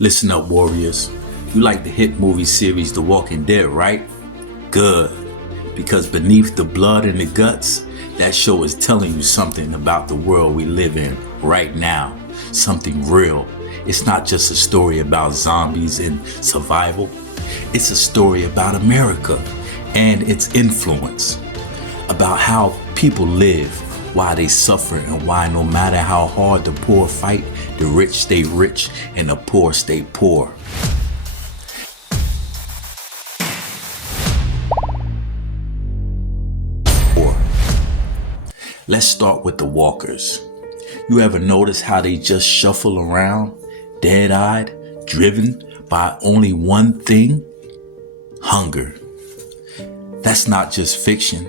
Listen up, warriors. You like the hit movie series The Walking Dead, right? Good. Because beneath the blood and the guts, that show is telling you something about the world we live in right now. Something real. It's not just a story about zombies and survival. It's a story about America and its influence. About how people live, why they suffer, and why no matter how hard the poor fight, the rich stay rich and the poor stay poor. Let's start with the walkers. You ever notice how they just shuffle around, dead-eyed, driven by only one thing? Hunger. That's not just fiction.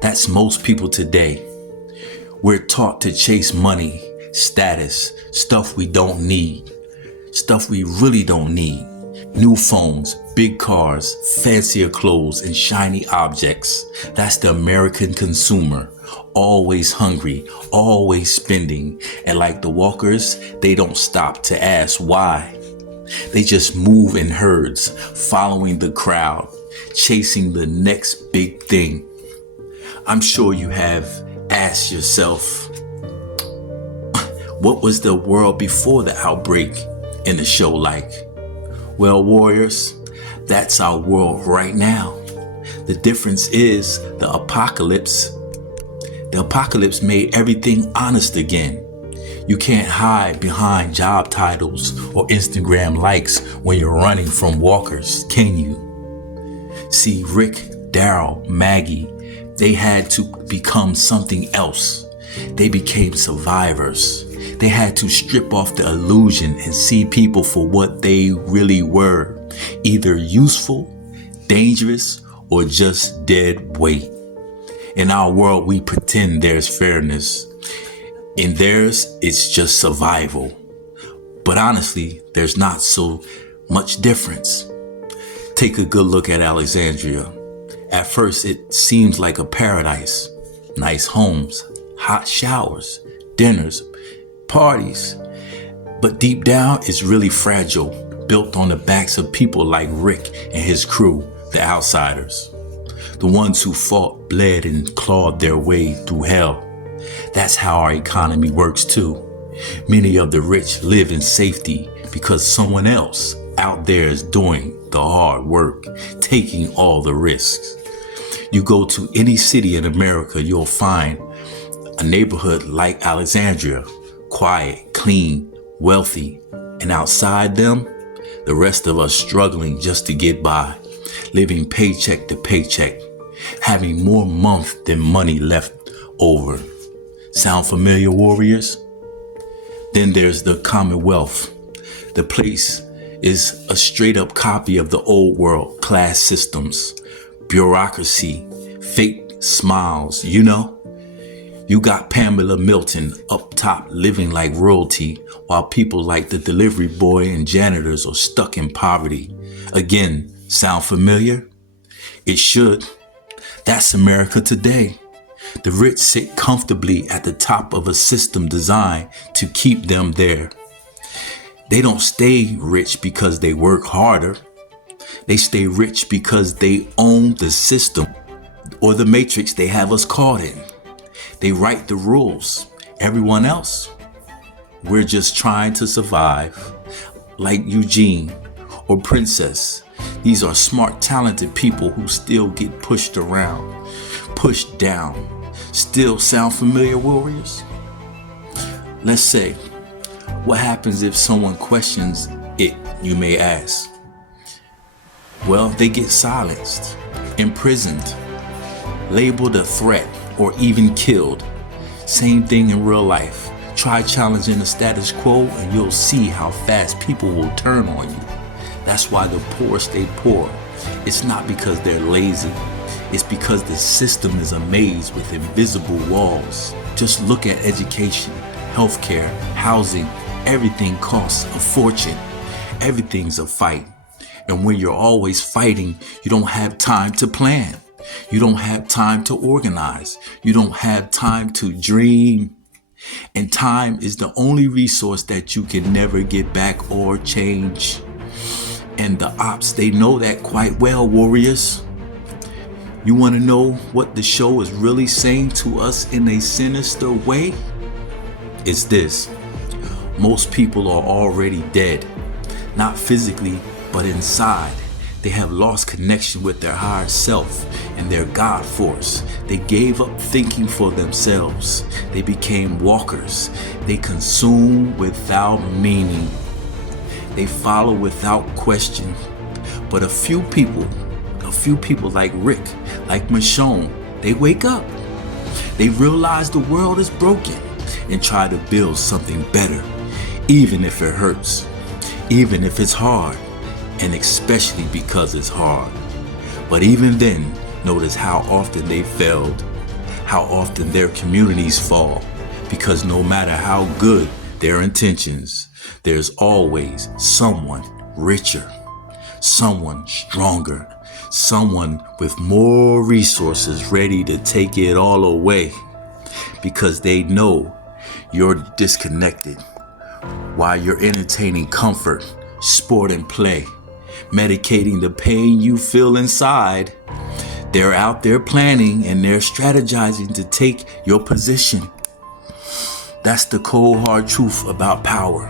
That's most people today. We're taught to chase money, status, stuff we don't need, stuff we really don't need. New phones, big cars, fancier clothes, and shiny objects. That's the American consumer. Always hungry, always spending. And like the walkers, they don't stop to ask why. They just move in herds, following the crowd, chasing the next big thing. I'm sure you have asked yourself, what was the world before the outbreak in the show like? Well, warriors, that's our world right now. The difference is the apocalypse made everything honest again. You can't hide behind job titles or Instagram likes when you're running from walkers, can you? See, Rick, Daryl, Maggie, they had to become something else. They became survivors. They had to strip off the illusion and see people for what they really were, either useful, dangerous, or just dead weight. In our world, we pretend there's fairness. In theirs, it's just survival. But honestly, there's not so much difference. Take a good look at Alexandria. At first, it seems like a paradise. Nice homes, hot showers, dinners, parties. But deep down, it's really fragile, built on the backs of people like Rick and his crew, the outsiders. The ones who fought, bled, and clawed their way through hell. That's how our economy works too. Many of the rich live in safety because someone else out there is doing the hard work, taking all the risks. You go to any city in America, you'll find a neighborhood like Alexandria, quiet, clean, wealthy, and outside them, the rest of us struggling just to get by, living paycheck to paycheck, having more month than money left over. Sound familiar, warriors? Then there's the Commonwealth. The place is a straight up copy of the old world class systems, bureaucracy, fake smiles, you know? You got Pamela Milton up top living like royalty while people like the delivery boy and janitors are stuck in poverty. Again, sound familiar? It should. That's America today. The rich sit comfortably at the top of a system designed to keep them there. They don't stay rich because they work harder. They stay rich because they own the system or the matrix they have us caught in. They write the rules. Everyone else, we're just trying to survive. Like Eugene or Princess. These are smart, talented people who still get pushed around, pushed down. Still sound familiar, warriors? Let's say, what happens if someone questions it, you may ask? Well, they get silenced, imprisoned, labeled a threat, or even killed. Same thing in real life. Try challenging the status quo and you'll see how fast people will turn on you. That's why the poor stay poor. It's not because they're lazy. It's because the system is a maze with invisible walls. Just look at education, healthcare, housing. Everything costs a fortune. Everything's a fight. And when you're always fighting, you don't have time to plan. You don't have time to organize. You don't have time to dream. And time is the only resource that you can never get back or change. And the ops, they know that quite well, warriors. You want to know what the show is really saying to us in a sinister way? It's this. Most people are already dead. Not physically, but inside. They have lost connection with their higher self and their God force. They gave up thinking for themselves. They became walkers. They consume without meaning. They follow without question. But a few people like Rick, like Michonne, they wake up. They realize the world is broken and try to build something better, even if it hurts, even if it's hard, and especially because it's hard. But even then, notice how often they failed, how often their communities fall, because no matter how good their intentions, there's always someone richer, someone stronger, someone with more resources ready to take it all away, because they know you're disconnected while you're entertaining comfort, sport, and play, medicating the pain you feel inside. They're out there planning and they're strategizing to take your position. That's the cold hard truth about power.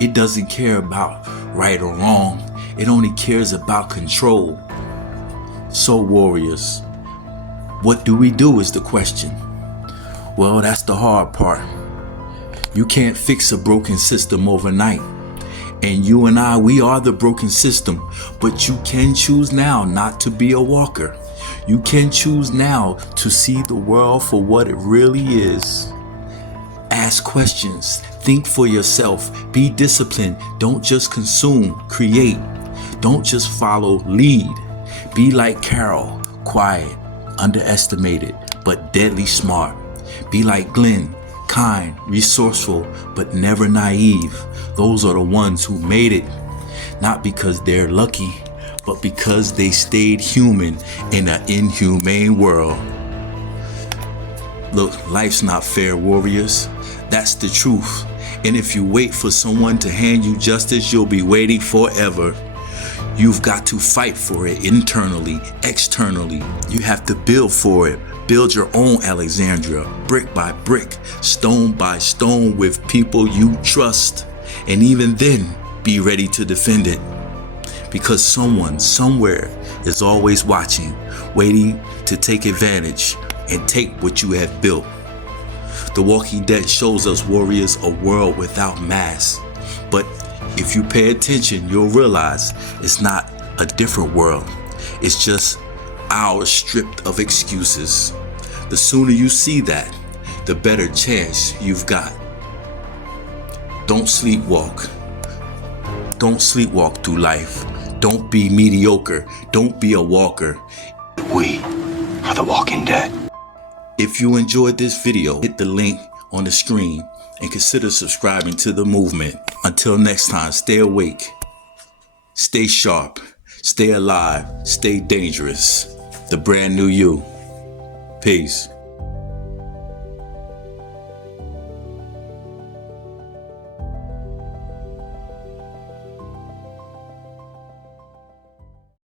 It doesn't care about right or wrong. It only cares about control. So warriors, what do we do is the question. Well, that's the hard part. You can't fix a broken system overnight. And you and I, we are the broken system. But you can choose now not to be a walker. You can choose now to see the world for what it really is. Ask questions. Think for yourself. Be disciplined. Don't just consume. Create. Don't just follow. Lead. Be like Carol. Quiet. Underestimated. But deadly smart. Be like Glenn. Kind, resourceful, but never naive. Those are the ones who made it. Not because they're lucky, but because they stayed human in an inhumane world. Look, life's not fair, warriors. That's the truth. And if you wait for someone to hand you justice, you'll be waiting forever. You've got to fight for it internally, externally. You have to build for it. Build your own Alexandria, brick by brick, stone by stone, with people you trust. And even then, be ready to defend it. Because someone, somewhere, is always watching, waiting to take advantage and take what you have built. The Walking Dead shows us, warriors, a world without masks. But if you pay attention, you'll realize it's not a different world. It's just ours stripped of excuses. The sooner you see that, the better chance you've got. Don't sleepwalk. Don't sleepwalk through life. Don't be mediocre. Don't be a walker. We are the Walking Dead. If you enjoyed this video, hit the link on the screen and consider subscribing to the movement. Until next time, stay awake, stay sharp, stay alive, stay dangerous. The brand new you. Peace.